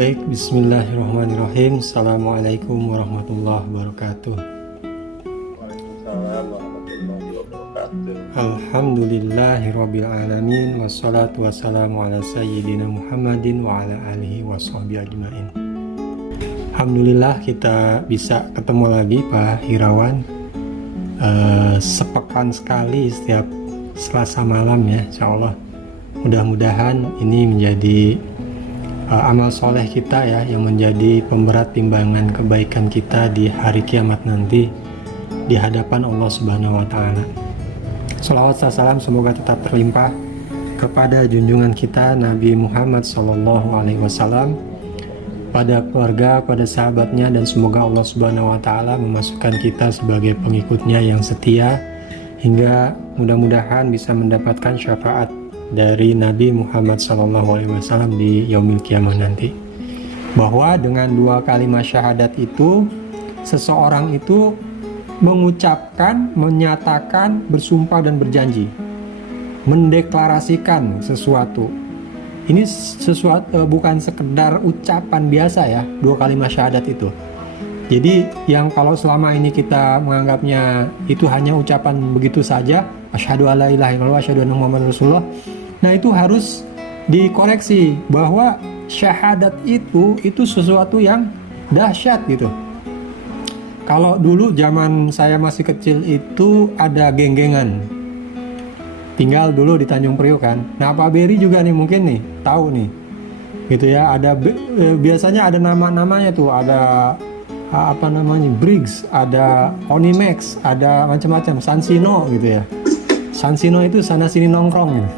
Baik, bismillahirrahmanirrahim. Assalamualaikum warahmatullahi wabarakatuh. Waalaikumsalam warahmatullahi wabarakatuh. Alhamdulillahirabbil alamin wassalatu wassalamu ala sayyidina Muhammadin wa ala alihi washabbihi ajmain. Alhamdulillah kita bisa ketemu lagi Pak Hirawan. Sepekan sekali setiap Selasa malam ya, insyaallah. Mudah-mudahan ini menjadi amal soleh kita ya, yang menjadi pemberat timbangan kebaikan kita di hari kiamat nanti di hadapan Allah Subhanahu wa Ta'ala. Shalawat dan salam semoga tetap terlimpah kepada junjungan kita Nabi Muhammad SAW, pada keluarga, pada sahabatnya, dan semoga Allah Subhanahu wa Ta'ala memasukkan kita sebagai pengikutnya yang setia hingga mudah-mudahan bisa mendapatkan syafaat dari Nabi Muhammad SAW di yaumil kiamah nanti. Bahwa dengan dua kalimat syahadat itu, seseorang itu mengucapkan, menyatakan, bersumpah dan berjanji, mendeklarasikan sesuatu. Ini sesuatu bukan sekedar ucapan biasa ya, dua kalimat syahadat itu. Jadi yang kalau selama ini kita menganggapnya itu hanya ucapan begitu saja, asyhadu alla ilaha illallah wa asyhadu anna muhammadar rasulullah. Nah, itu harus dikoreksi bahwa syahadat itu sesuatu yang dahsyat gitu. Kalau dulu zaman saya masih kecil itu ada geng-gengan. Tinggal dulu di Tanjung Priok kan. Nah, Pak Beri juga nih mungkin nih tahu nih. Gitu ya, ada biasanya ada nama-namanya tuh, ada Briggs, ada Onimax, ada macam-macam, Sansino gitu ya. Sansino itu sana sini nongkrong gitu.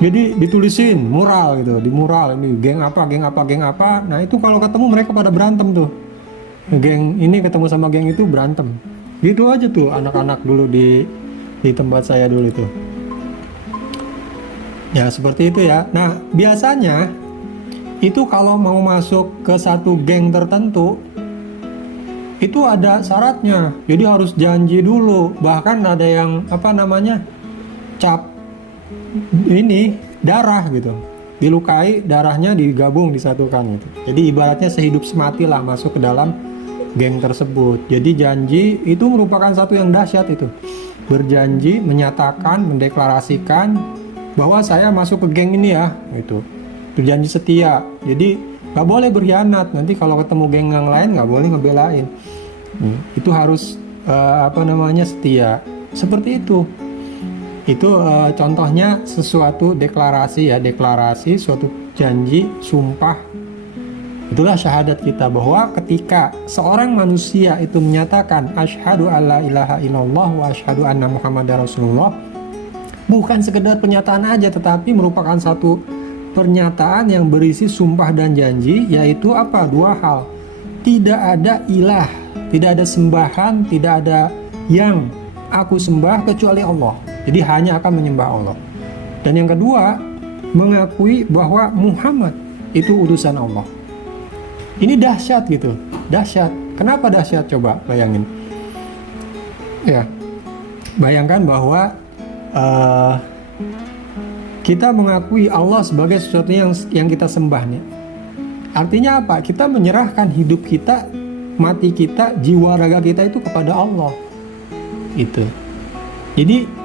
Jadi ditulisin mural gitu, di mural ini geng apa. Nah, itu kalau ketemu mereka pada berantem tuh. Geng ini ketemu sama geng itu berantem. Gitu aja tuh anak-anak dulu di tempat saya dulu itu. Ya seperti itu ya. Nah, biasanya itu kalau mau masuk ke satu geng tertentu itu ada syaratnya. Jadi harus janji dulu. Bahkan ada yang cap ini darah gitu, dilukai, darahnya digabung, disatukan gitu. Jadi ibaratnya sehidup semati lah masuk ke dalam geng tersebut. Jadi janji itu merupakan satu yang dahsyat itu. Berjanji, menyatakan, mendeklarasikan bahwa saya masuk ke geng ini ya, itu janji setia. Jadi nggak boleh berkhianat. Nanti kalau ketemu geng yang lain nggak boleh ngebelain. Itu harus setia. Seperti itu. Itu contohnya sesuatu deklarasi ya, suatu janji, sumpah. Itulah syahadat kita, bahwa ketika seorang manusia itu menyatakan asyhadu alla ilaha illallah wa asyhadu anna muhammadar rasulullah, bukan sekedar pernyataan aja, tetapi merupakan satu pernyataan yang berisi sumpah dan janji, yaitu apa? Dua hal. Tidak ada ilah, tidak ada sembahan, tidak ada yang aku sembah kecuali Allah. Jadi hanya akan menyembah Allah. Dan yang kedua, mengakui bahwa Muhammad itu utusan Allah. Ini dahsyat gitu, dahsyat. Kenapa dahsyat? Coba bayangin. Ya, bayangkan bahwa kita mengakui Allah sebagai sesuatu yang kita sembahnya. Artinya apa? Kita menyerahkan hidup kita, mati kita, jiwa raga kita itu kepada Allah. Itu. Jadi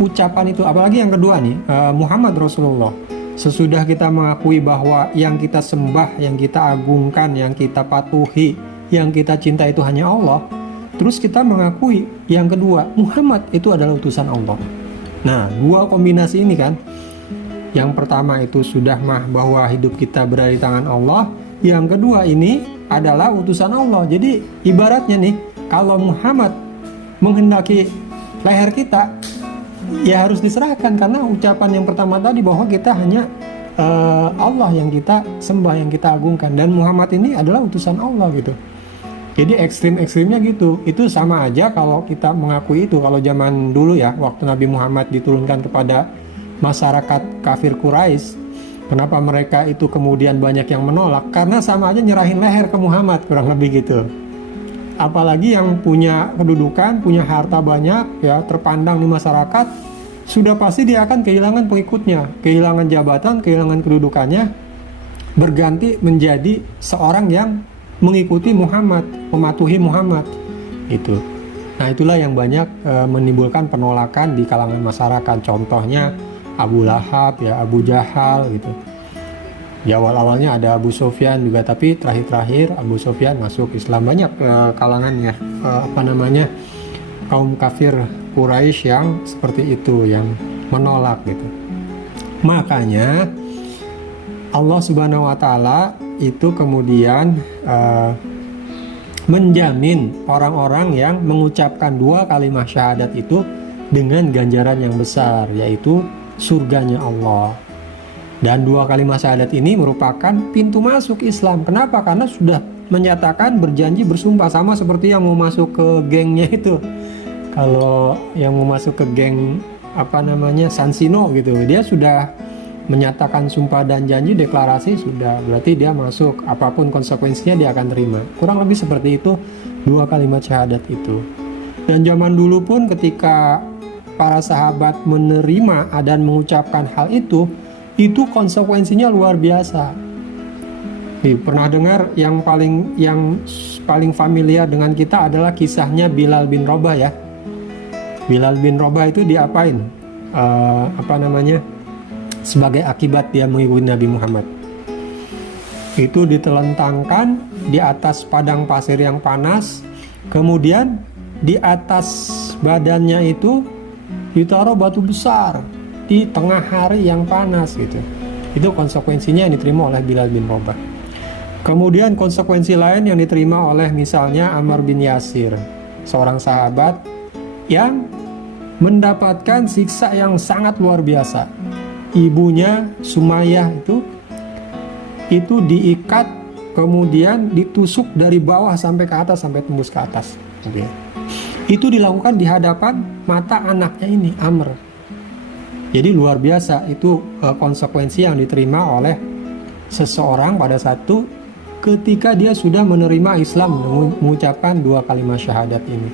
ucapan itu, apalagi yang kedua nih, Muhammad Rasulullah. Sesudah kita mengakui bahwa yang kita sembah, yang kita agungkan, yang kita patuhi, yang kita cinta itu hanya Allah, terus kita mengakui yang kedua, Muhammad itu adalah utusan Allah. Nah, dua kombinasi ini kan. Yang pertama itu sudah bahwa hidup kita berada di tangan Allah. Yang kedua ini adalah utusan Allah. Jadi ibaratnya nih, kalau Muhammad menghendaki leher kita, ya harus diserahkan, karena ucapan yang pertama tadi bahwa kita hanya Allah yang kita sembah, yang kita agungkan, dan Muhammad ini adalah utusan Allah gitu. Jadi ekstrim-ekstrimnya gitu. Itu sama aja kalau kita mengakui itu. Kalau zaman dulu ya, waktu Nabi Muhammad diturunkan kepada masyarakat kafir Quraisy, kenapa mereka itu kemudian banyak yang menolak? Karena sama aja nyerahin leher ke Muhammad, kurang lebih gitu. Apalagi yang punya kedudukan, punya harta banyak, ya terpandang di masyarakat, sudah pasti dia akan kehilangan pengikutnya, kehilangan jabatan, kehilangan kedudukannya, berganti menjadi seorang yang mengikuti Muhammad, mematuhi Muhammad itu. Nah, itulah yang banyak menimbulkan penolakan di kalangan masyarakat. Contohnya Abu Lahab, ya, Abu Jahal gitu. Di awal-awalnya ada Abu Sufyan juga, tapi terakhir-terakhir Abu Sufyan masuk Islam. Banyak kalangannya, kaum kafir Quraisy yang seperti itu, yang menolak gitu. Makanya Allah Subhanahu wa Ta'ala itu kemudian menjamin orang-orang yang mengucapkan 2 kalimat syahadat itu dengan ganjaran yang besar, yaitu surganya Allah. Dan 2 kalimat syahadat ini merupakan pintu masuk Islam. Kenapa? Karena sudah menyatakan, berjanji, bersumpah, sama seperti yang mau masuk ke gengnya itu. Kalau yang mau masuk ke geng Sansino gitu, dia sudah menyatakan sumpah dan janji, deklarasi, sudah, berarti dia masuk. Apapun konsekuensinya dia akan terima. Kurang lebih seperti itu 2 kalimat syahadat itu. Dan zaman dulu pun ketika para sahabat menerima dan mengucapkan hal itu konsekuensinya luar biasa. Pernah dengar yang paling familiar dengan kita adalah kisahnya Bilal bin Rabah, ya. Bilal bin Rabah itu diapain? Sebagai akibat dia mengikuti Nabi Muhammad. Itu ditelentangkan di atas padang pasir yang panas, kemudian di atas badannya itu ditaruh batu besar di tengah hari yang panas gitu. Itu konsekuensinya yang diterima oleh Bilal bin Rabah. Kemudian konsekuensi lain yang diterima oleh misalnya Ammar bin Yasir, seorang sahabat yang mendapatkan siksa yang sangat luar biasa. Ibunya Sumayyah itu diikat, kemudian ditusuk dari bawah sampai ke atas, sampai tembus ke atas. Itu dilakukan di hadapan mata anaknya ini, Amr. Jadi luar biasa itu konsekuensi yang diterima oleh seseorang pada satu ketika dia sudah menerima Islam, mengucapkan 2 kalimat syahadat ini.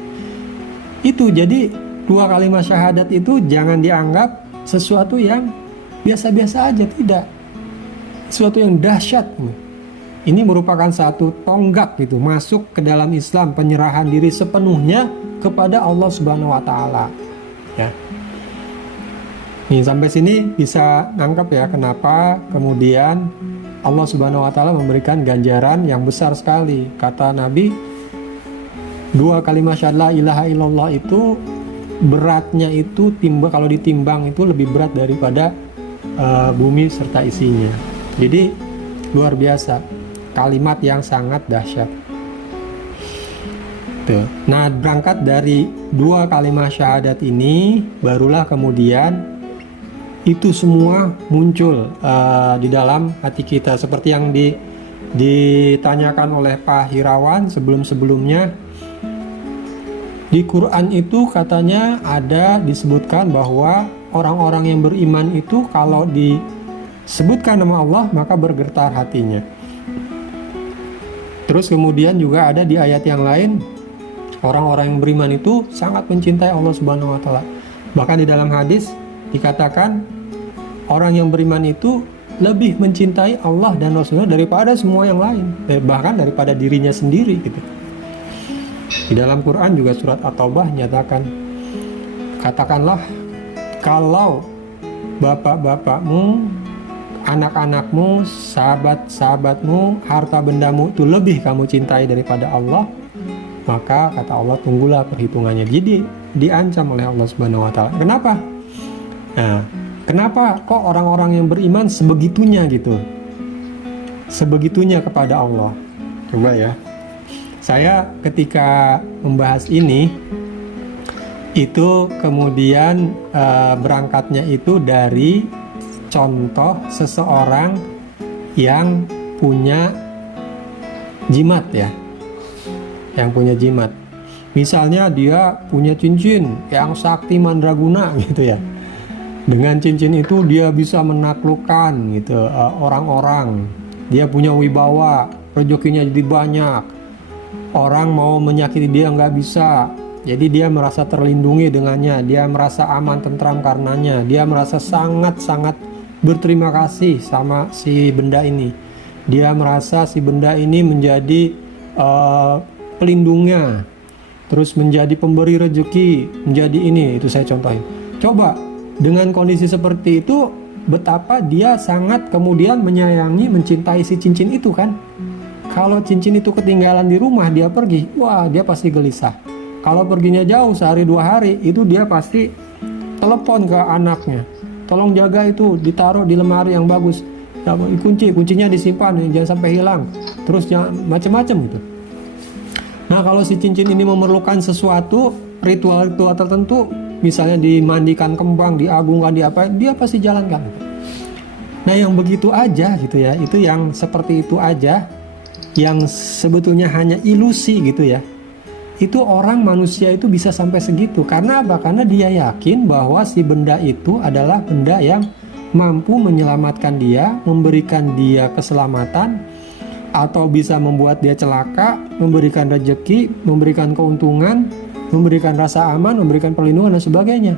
Itu jadi 2 kalimat syahadat itu jangan dianggap sesuatu yang biasa-biasa aja, tidak. Sesuatu yang dahsyat. Ini merupakan satu tonggak gitu, masuk ke dalam Islam, penyerahan diri sepenuhnya kepada Allah Subhanahu wa Ta'ala. Ya. Nih, sampai sini bisa nangkep ya kenapa kemudian Allah Subhanahu wa Ta'ala memberikan ganjaran yang besar sekali. Kata Nabi, 2 kalimat syahadat la ilaha illallah itu beratnya itu kalau ditimbang itu lebih berat daripada bumi serta isinya. Jadi luar biasa, kalimat yang sangat dahsyat. Tuh. Nah, berangkat dari 2 kalimat syahadat ini, barulah kemudian itu semua muncul di dalam hati kita, seperti yang ditanyakan oleh Pak Hirawan sebelum-sebelumnya. Di Quran itu katanya ada disebutkan bahwa orang-orang yang beriman itu kalau disebutkan nama Allah maka bergetar hatinya. Terus kemudian juga ada di ayat yang lain, orang-orang yang beriman itu sangat mencintai Allah Subhanahu wa Ta'ala. Bahkan di dalam hadis dikatakan orang yang beriman itu lebih mencintai Allah dan Rasulnya daripada semua yang lain, bahkan daripada dirinya sendiri gitu. Di dalam Quran juga surat At-Taubah nyatakan, katakanlah kalau bapak-bapakmu, anak-anakmu, sahabat-sahabatmu, harta bendamu itu lebih kamu cintai daripada Allah, maka kata Allah tunggulah perhitungannya. Jadi diancam oleh Allah Subhanahu wa Ta'ala. Kenapa? Nah, kenapa kok orang-orang yang beriman sebegitunya gitu? Sebegitunya kepada Allah. Coba ya. Saya ketika membahas ini itu kemudian berangkatnya itu dari contoh seseorang yang punya jimat ya. Yang punya jimat. Misalnya dia punya cincin yang sakti mandraguna gitu ya. Dengan cincin itu dia bisa menaklukkan gitu orang-orang. Dia punya wibawa, rezekinya jadi banyak. Orang mau menyakiti dia nggak bisa. Jadi dia merasa terlindungi dengannya. Dia merasa aman, tentram karenanya. Dia merasa sangat-sangat berterima kasih sama si benda ini. dia merasa si benda ini menjadi pelindungnya, terus menjadi pemberi rezeki, menjadi ini, itu saya contohin. Coba dengan kondisi seperti itu, betapa dia sangat kemudian menyayangi, mencintai si cincin itu kan. Kalau cincin itu ketinggalan di rumah, dia pergi, wah dia pasti gelisah. Kalau perginya jauh, sehari 2 hari, itu dia pasti telepon ke anaknya, tolong jaga itu, ditaruh di lemari yang bagus, kuncinya disimpan, jangan sampai hilang, terus jangan macam-macam gitu. Nah kalau si cincin ini memerlukan sesuatu, ritual-ritual tertentu, misalnya dimandikan kembang, diagungkan, dia pasti jalankan. Nah yang begitu aja gitu ya, itu yang seperti itu aja, yang sebetulnya hanya ilusi gitu ya, itu orang manusia itu bisa sampai segitu. Karena apa? Karena dia yakin bahwa si benda itu adalah benda yang mampu menyelamatkan dia, memberikan dia keselamatan, atau bisa membuat dia celaka, memberikan rezeki, memberikan keuntungan, memberikan rasa aman, memberikan perlindungan dan sebagainya.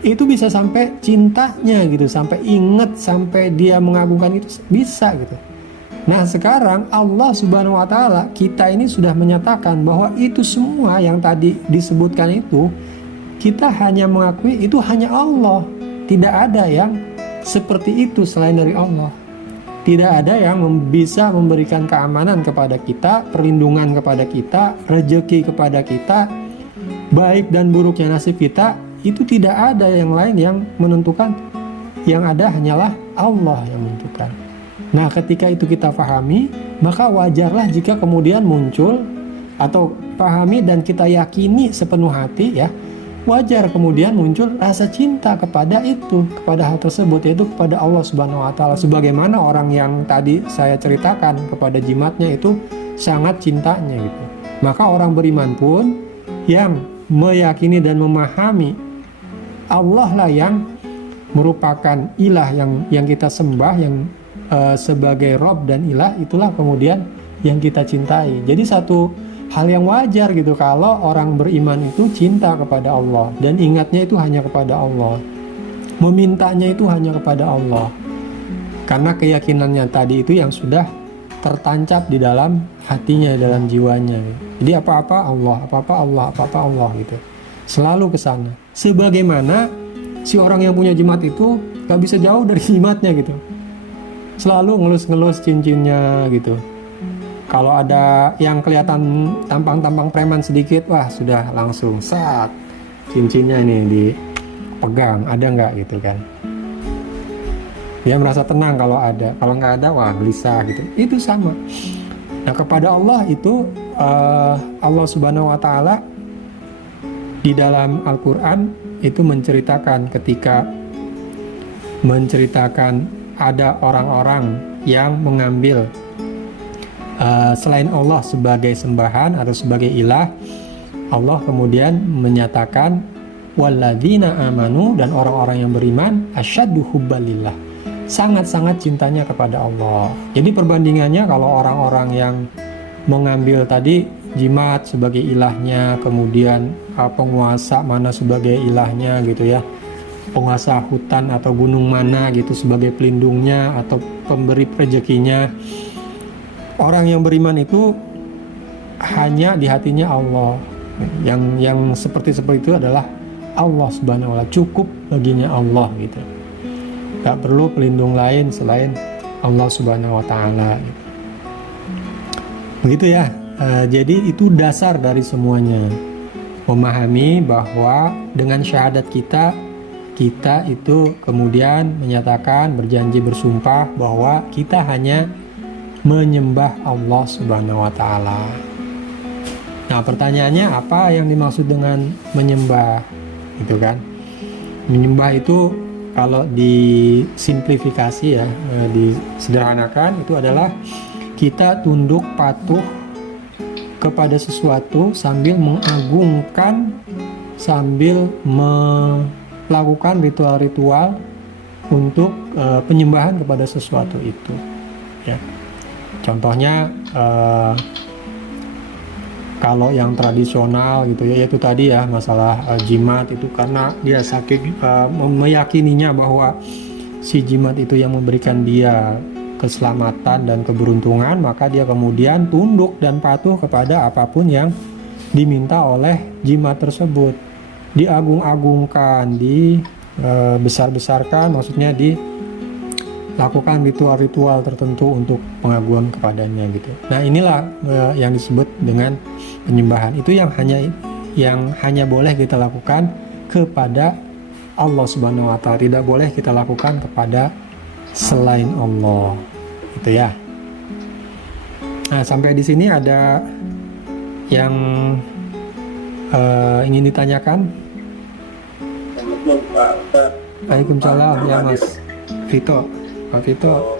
Itu bisa sampai cintanya gitu, sampai ingat, sampai dia mengagungkan itu, bisa gitu. Nah sekarang Allah Subhanahu wa Ta'ala, kita ini sudah menyatakan bahwa itu semua yang tadi disebutkan itu, kita hanya mengakui itu hanya Allah. Tidak ada yang seperti itu selain dari Allah. Tidak ada yang bisa memberikan keamanan kepada kita, perlindungan kepada kita, rezeki kepada kita, baik dan buruknya nasib kita, itu tidak ada yang lain yang menentukan. Yang ada hanyalah Allah yang menentukan. Nah ketika itu kita pahami, maka wajarlah jika kemudian muncul, atau pahami dan kita yakini sepenuh hati ya, wajar kemudian muncul rasa cinta kepada itu, kepada hal tersebut, yaitu kepada Allah Subhanahu wa Ta'ala. Sebagaimana orang yang tadi saya ceritakan kepada jimatnya itu sangat cintanya gitu. Maka orang beriman pun yang meyakini dan memahami Allah lah yang merupakan ilah yang kita sembah, yang sebagai Rob dan ilah, itulah kemudian yang kita cintai. Jadi satu hal yang wajar gitu kalau orang beriman itu cinta kepada Allah dan ingatnya itu hanya kepada Allah, memintanya itu hanya kepada Allah, karena keyakinannya tadi itu yang sudah tertancap di dalam hatinya, dalam jiwanya. Jadi apa-apa Allah, apa-apa Allah, apa-apa Allah gitu, selalu ke sana. Sebagaimana si orang yang punya jimat itu gak bisa jauh dari jimatnya gitu, selalu ngelus-ngelus cincinnya gitu. Kalau ada yang kelihatan tampang-tampang preman sedikit, wah sudah langsung saat cincinnya ini dipegang, ada nggak gitu kan. Dia merasa tenang kalau ada, kalau nggak ada wah gelisah gitu. Itu sama. Nah kepada Allah itu Allah Subhanahu wa Ta'ala di dalam Al-Quran itu menceritakan, ketika menceritakan ada orang-orang yang mengambil selain Allah sebagai sembahan atau sebagai ilah, Allah kemudian menyatakan walladzina amanu, dan orang-orang yang beriman asyaddu hubbalillah, sangat-sangat cintanya kepada Allah. Jadi perbandingannya kalau orang-orang yang mengambil tadi jimat sebagai ilahnya, kemudian penguasa mana sebagai ilahnya gitu ya, penguasa hutan atau gunung mana gitu sebagai pelindungnya atau pemberi rezekinya. Orang yang beriman itu hanya di hatinya Allah. Yang seperti itu adalah Allah Subhanahu wa Ta'ala, cukup baginya Allah gitu. Gak perlu pelindung lain selain Allah Subhanahu wa Ta'ala gitu. Begitu ya. Jadi itu dasar dari semuanya. Memahami bahwa dengan syahadat kita itu kemudian menyatakan, berjanji, bersumpah bahwa kita hanya menyembah Allah Subhanahu wa Ta'ala. Nah pertanyaannya, apa yang dimaksud dengan menyembah itu kan? Menyembah itu kalau disimplifikasi ya, disederhanakan, itu adalah kita tunduk patuh kepada sesuatu sambil mengagungkan, sambil melakukan ritual-ritual untuk penyembahan kepada sesuatu itu ya. Contohnya kalau yang tradisional gitu ya, yaitu tadi ya masalah jimat itu, karena dia saking meyakininya bahwa si jimat itu yang memberikan dia keselamatan dan keberuntungan, maka dia kemudian tunduk dan patuh kepada apapun yang diminta oleh jimat tersebut. Diagung-agungkan, dibesar-besarkan, maksudnya dilakukan ritual-ritual tertentu untuk pengagungan kepadanya gitu. Nah, inilah yang disebut dengan penyembahan. Itu yang hanya boleh kita lakukan kepada Allah Subhanahu wa taala, tidak boleh kita lakukan kepada selain Allah. Gitu ya. Nah, sampai di sini ada yang ingin ditanyakan? Assalamualaikum Pak Ustaz. Waalaikumsalam ya Mas Vito. Pak Vito.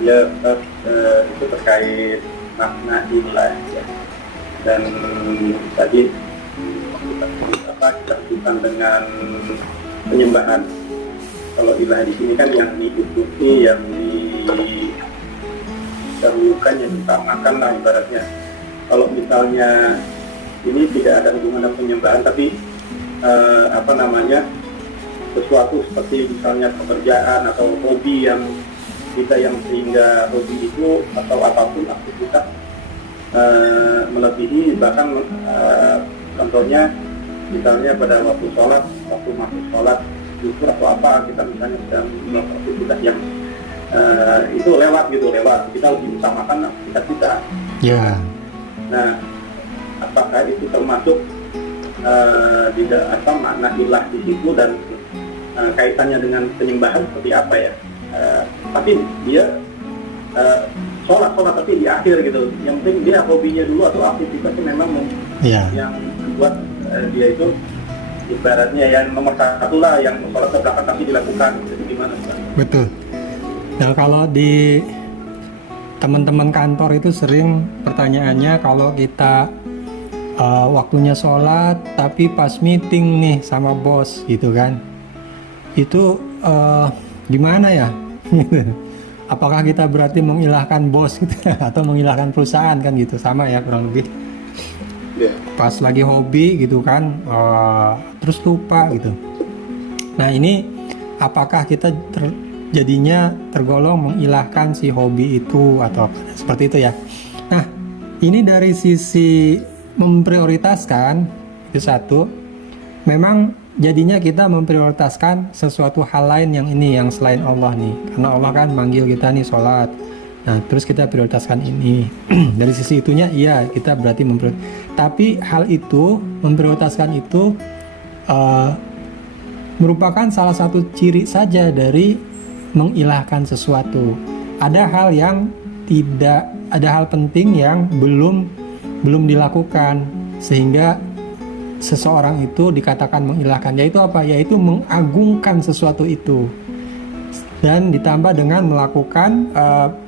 Ya, Ustaz, itu terkait makna ilah ya. Dan tadi kita bukan dengan penyembahan. Kalau ilah di sini kan yang diikuti, yang didahulukan, yang diutamakan lah ibaratnya. Kalau misalnya ini tidak ada hubungan dengan penyembahan, tapi sesuatu seperti misalnya pekerjaan atau hobi yang sehingga hobi itu atau apapun aktivitas melebihi, bahkan contohnya misalnya pada waktu masuk sholat zuhur atau apa, kita misalnya sedang melakukan aktivitas yang itu lewat kita lebih utamakan aktivitas kita. Ya. Nah, apakah itu termasuk makna ilah di situ, dan kaitannya dengan penyembahan seperti apa ya? Tapi dia sholat tapi di akhir gitu. Yang penting dia hobinya dulu atau aktivitasnya memang yang membuat dia itu ibaratnya yang nomor satu lah, yang sholat ke belakang tapi dilakukan. Jadi gimana? Betul. Nah, kalau di teman-teman kantor itu sering pertanyaannya, kalau kita waktunya sholat tapi pas meeting nih sama bos gitu kan, itu gimana ya? Apakah kita berarti mengilahkan bos gitu atau mengilahkan perusahaan kan gitu, sama ya kurang lebih. Pas lagi hobi gitu kan, terus lupa gitu. Nah, ini apakah kita jadinya tergolong mengilahkan si hobi itu atau apa? Seperti itu ya. Nah, ini dari sisi memprioritaskan itu satu, memang jadinya kita memprioritaskan sesuatu hal lain yang selain Allah nih, karena Allah kan manggil kita nih sholat. Nah, terus kita prioritaskan ini. Dari sisi itunya, iya kita berarti memprioritaskan. Tapi hal itu, memprioritaskan itu merupakan salah satu ciri saja dari mengilahkan sesuatu. Ada hal penting yang belum dilakukan, sehingga seseorang itu dikatakan mengilahkan. Yaitu apa? Yaitu mengagungkan sesuatu itu. Dan ditambah dengan melakukan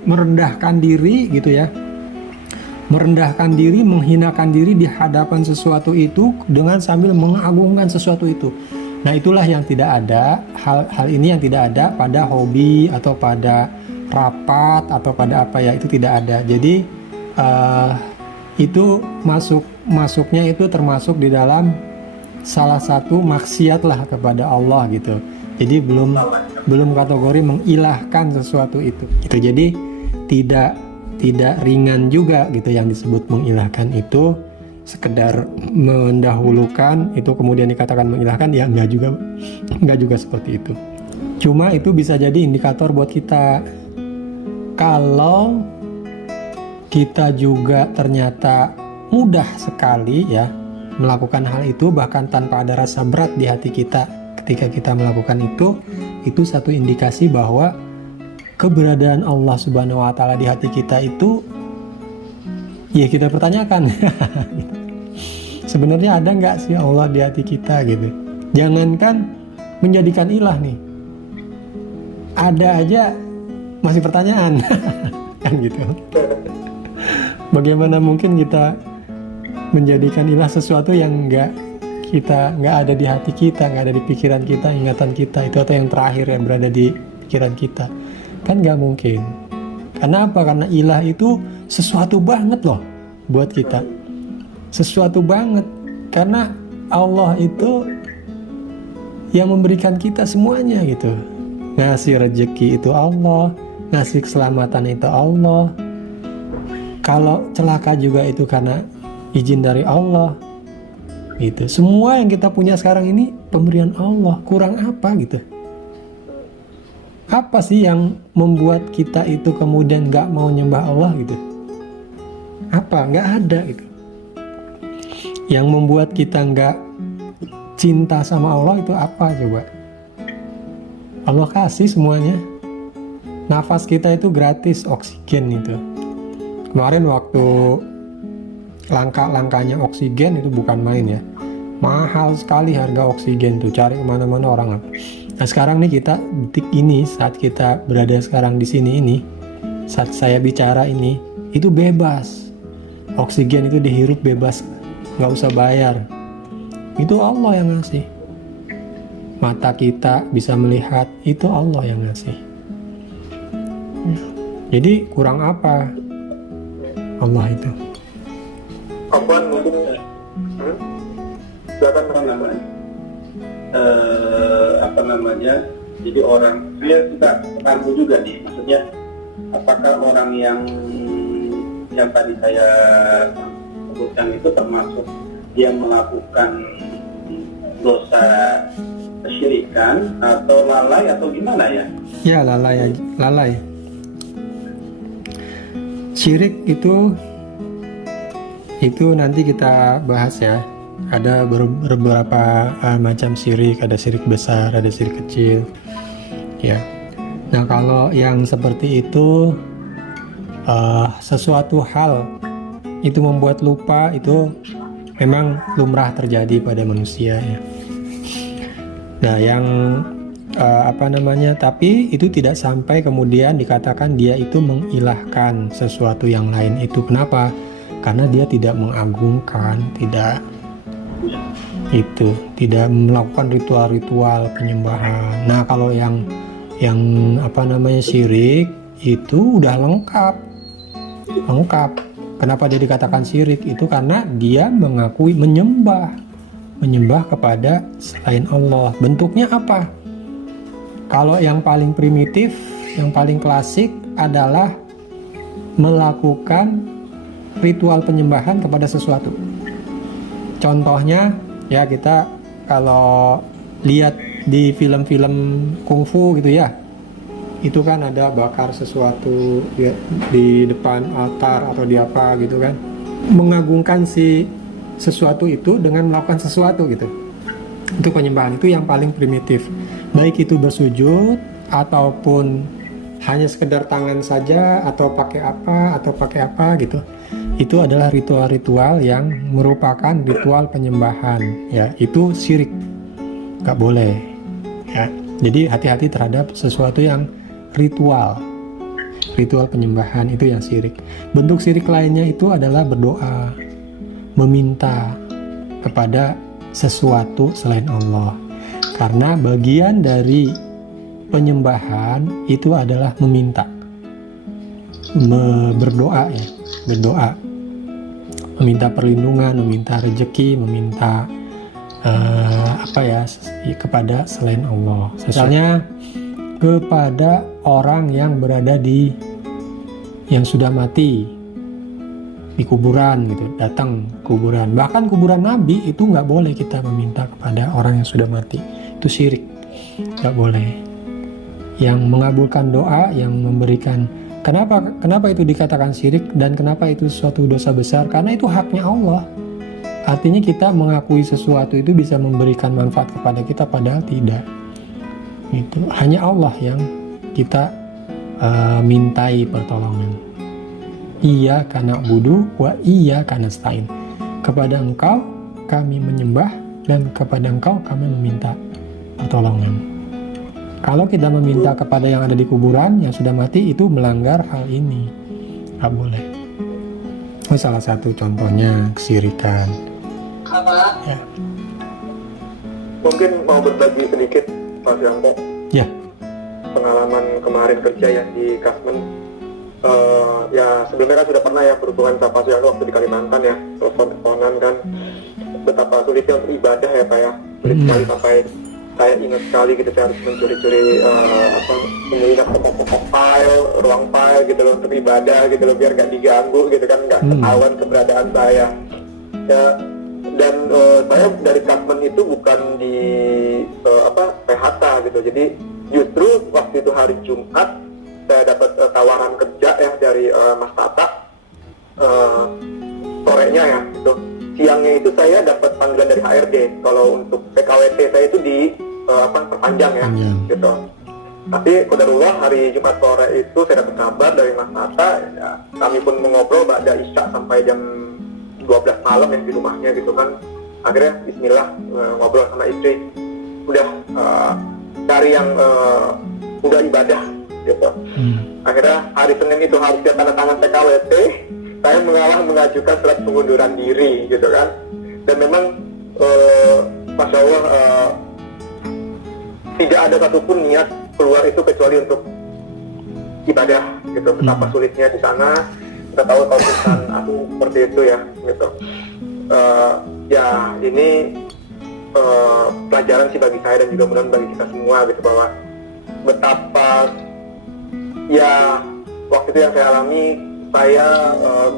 merendahkan diri gitu ya, merendahkan diri, menghinakan diri di hadapan sesuatu itu dengan sambil mengagungkan sesuatu itu. Nah, itulah yang tidak ada, hal ini yang tidak ada pada hobi atau pada rapat atau pada apa ya, itu tidak ada. Jadi itu masuknya itu termasuk di dalam salah satu maksiat lah kepada Allah gitu. Jadi belum kategori mengilahkan sesuatu itu. Gitu. Jadi tidak ringan juga gitu yang disebut mengilahkan itu, sekedar mendahulukan itu kemudian dikatakan mengilahkan, ya enggak juga seperti itu. Cuma itu bisa jadi indikator buat kita kalau kita juga ternyata mudah sekali ya melakukan hal itu, bahkan tanpa ada rasa berat di hati kita ketika kita melakukan itu satu indikasi bahwa keberadaan Allah Subhanahu wa taala di hati kita itu ya kita pertanyakan. Sebenarnya ada nggak sih Allah di hati kita gitu? Jangankan menjadikan ilah nih, ada aja masih pertanyaan. Kan gitu. Bagaimana mungkin kita menjadikan ilah sesuatu yang nggak ada di hati kita, nggak ada di pikiran kita, ingatan kita itu, atau yang terakhir yang berada di pikiran kita? Kan nggak mungkin. Karena apa? Karena ilah itu sesuatu banget loh buat kita, sesuatu banget. Karena Allah itu yang memberikan kita semuanya gitu. ngasih rezeki itu Allah, ngasih keselamatan itu Allah. Kalau celaka juga itu karena izin dari Allah. Gitu. Semua yang kita punya sekarang ini pemberian Allah. Kurang apa gitu? Apa sih yang membuat kita itu kemudian nggak mau nyembah Allah gitu? Apa? Nggak ada gitu. Yang membuat kita nggak cinta sama Allah itu apa coba? Allah kasih semuanya. Nafas kita itu gratis, oksigen itu. Kemarin waktu langka-langkanya oksigen itu bukan main ya. Mahal sekali harga oksigen tuh, cari kemana-mana orang. Nah sekarang nih kita detik ini, saat kita berada sekarang di sini ini, saat saya bicara ini, itu bebas. Oksigen itu dihirup bebas, nggak usah bayar. Itu Allah yang ngasih. Mata kita bisa melihat, itu Allah yang ngasih. Jadi kurang apa Allah itu? Apaan mungkin silakan apa namanya, jadi orang saya suka terganggu juga nih, maksudnya apakah orang yang tadi saya sebutkan itu termasuk dia melakukan dosa kesyirikan atau lalai atau gimana ya? Ya lalai. Syirik itu nanti kita bahas ya. Ada beberapa macam syirik, ada syirik besar, ada syirik kecil. Ya. Nah kalau yang seperti itu sesuatu hal itu membuat lupa, itu memang lumrah terjadi pada manusia ya. Nah yang tapi itu tidak sampai kemudian dikatakan dia itu mengilahkan sesuatu yang lain itu. Kenapa? Karena dia tidak mengagungkan, tidak melakukan ritual-ritual penyembahan. Nah kalau yang syirik itu udah lengkap. Kenapa dia dikatakan syirik? Itu karena dia mengakui menyembah kepada selain Allah. Bentuknya apa? Kalau yang paling primitif, yang paling klasik adalah melakukan ritual penyembahan kepada sesuatu. Contohnya ya, kita kalau lihat di film-film kungfu gitu ya, itu kan ada bakar sesuatu di depan altar atau di apa gitu kan, mengagungkan si sesuatu itu dengan melakukan sesuatu gitu. Itu penyembahan, itu yang paling primitif. Baik itu bersujud ataupun hanya sekedar tangan saja atau pakai apa gitu. Itu adalah ritual-ritual yang merupakan ritual penyembahan ya, itu syirik. Gak boleh ya. Jadi hati-hati terhadap sesuatu yang ritual penyembahan, itu yang syirik. Bentuk syirik lainnya itu adalah berdoa, meminta kepada sesuatu selain Allah. Karena bagian dari penyembahan itu adalah meminta, berdoa, meminta perlindungan, meminta rezeki, meminta kepada selain Allah. Misalnya kepada orang yang berada yang sudah mati di kuburan gitu, datang kuburan. Bahkan kuburan Nabi itu nggak boleh kita meminta kepada orang yang sudah mati. Itu syirik, nggak boleh. Yang mengabulkan doa, yang memberikan. Kenapa itu dikatakan syirik dan kenapa itu suatu dosa besar? Karena itu haknya Allah. Artinya kita mengakui sesuatu itu bisa memberikan manfaat kepada kita, padahal tidak. Itu hanya Allah yang kita mintai pertolongan. Iya karena budu wa iya karena stain. Kepada Engkau kami menyembah dan kepada Engkau kami meminta pertolongan. Kalau kita meminta kepada yang ada di kuburan yang sudah mati, itu melanggar hal ini, nggak boleh. Ini salah satu contohnya kesyirikan. Ya. Mungkin mau berbagi sedikit Mas Yanto. Ya. Pengalaman kemarin kerja ya di Kasmen. Ya sebelumnya kan sudah pernah ya berhubungan sama Pak Suyanto waktu di Kalimantan ya, teleponan kan, betapa sulitnya untuk ibadah ya Pak ya, sulit sekali sampai saya ingat sekali gitu, saya harus mencuri-curi menginap pokok-pokok file, ruang file gitu loh untuk ibadah gitu loh, biar nggak diganggu gitu kan, nggak ketahuan keberadaan saya. Ya, dan saya dari Kasmen itu bukan di PHK gitu, jadi justru waktu itu hari Jumat saya dapat tawaran kerja ya dari Mas Tata, sorenya ya gitu. Siangnya itu saya dapat panggilan dari HRD kalau untuk PKWT saya itu perpanjang ya gitu. Tapi qadarullah hari Jumat sore itu saya dapat kabar dari Mas Tata, ya, kami pun mengobrol pada Isya sampai jam 12 malam ya di rumahnya gitu kan. Akhirnya bismillah ngobrol sama istri, udah cari yang udah ibadah gitu. Akhirnya hari Senin itu harus dia tanda tangan PKWT, saya mengajukan surat pengunduran diri gitu kan. Dan memang Masya Allah tidak ada satupun niat keluar itu kecuali untuk ibadah gitu. Betapa sulitnya di sana, kita tahu kalau perusahaan aku seperti itu ya gitu. Ya ini pelajaran sih bagi saya dan juga mudah-mudahan bagi kita semua gitu, bahwa betapa ya waktu itu yang saya alami, saya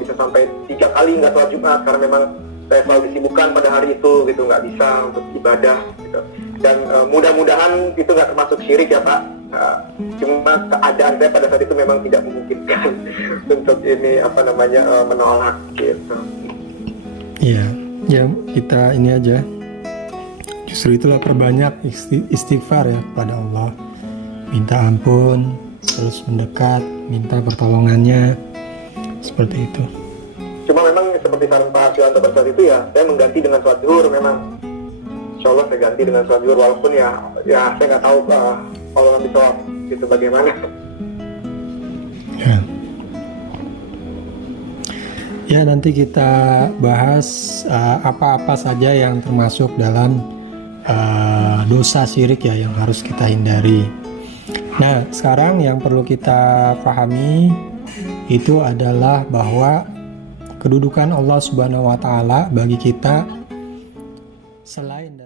bisa sampai 3 kali nggak sholat Jumat karena memang saya selalu disibukkan pada hari itu gitu, nggak bisa untuk ibadah gitu. Dan mudah-mudahan itu nggak termasuk syirik ya Pak. Cuma keadaan saya pada saat itu memang tidak memungkinkan untuk ini menolak gitu. Iya, ya kita ini aja. Justru itulah perbanyak istighfar ya pada Allah. Minta ampun, terus mendekat, minta pertolongannya, seperti itu. Cuma memang seperti saran Pak Suwanto pada saat itu ya, saya mengganti dengan sholat zuhur memang. Insya Allah saya ganti dengan sholat zuhur, walaupun ya saya nggak tahu kalau nanti sholat itu bagaimana. Ya nanti kita bahas apa-apa saja yang termasuk dalam dosa syirik ya yang harus kita hindari. Nah sekarang yang perlu kita pahami itu adalah bahwa kedudukan Allah Subhanahu wa Ta'ala bagi kita selain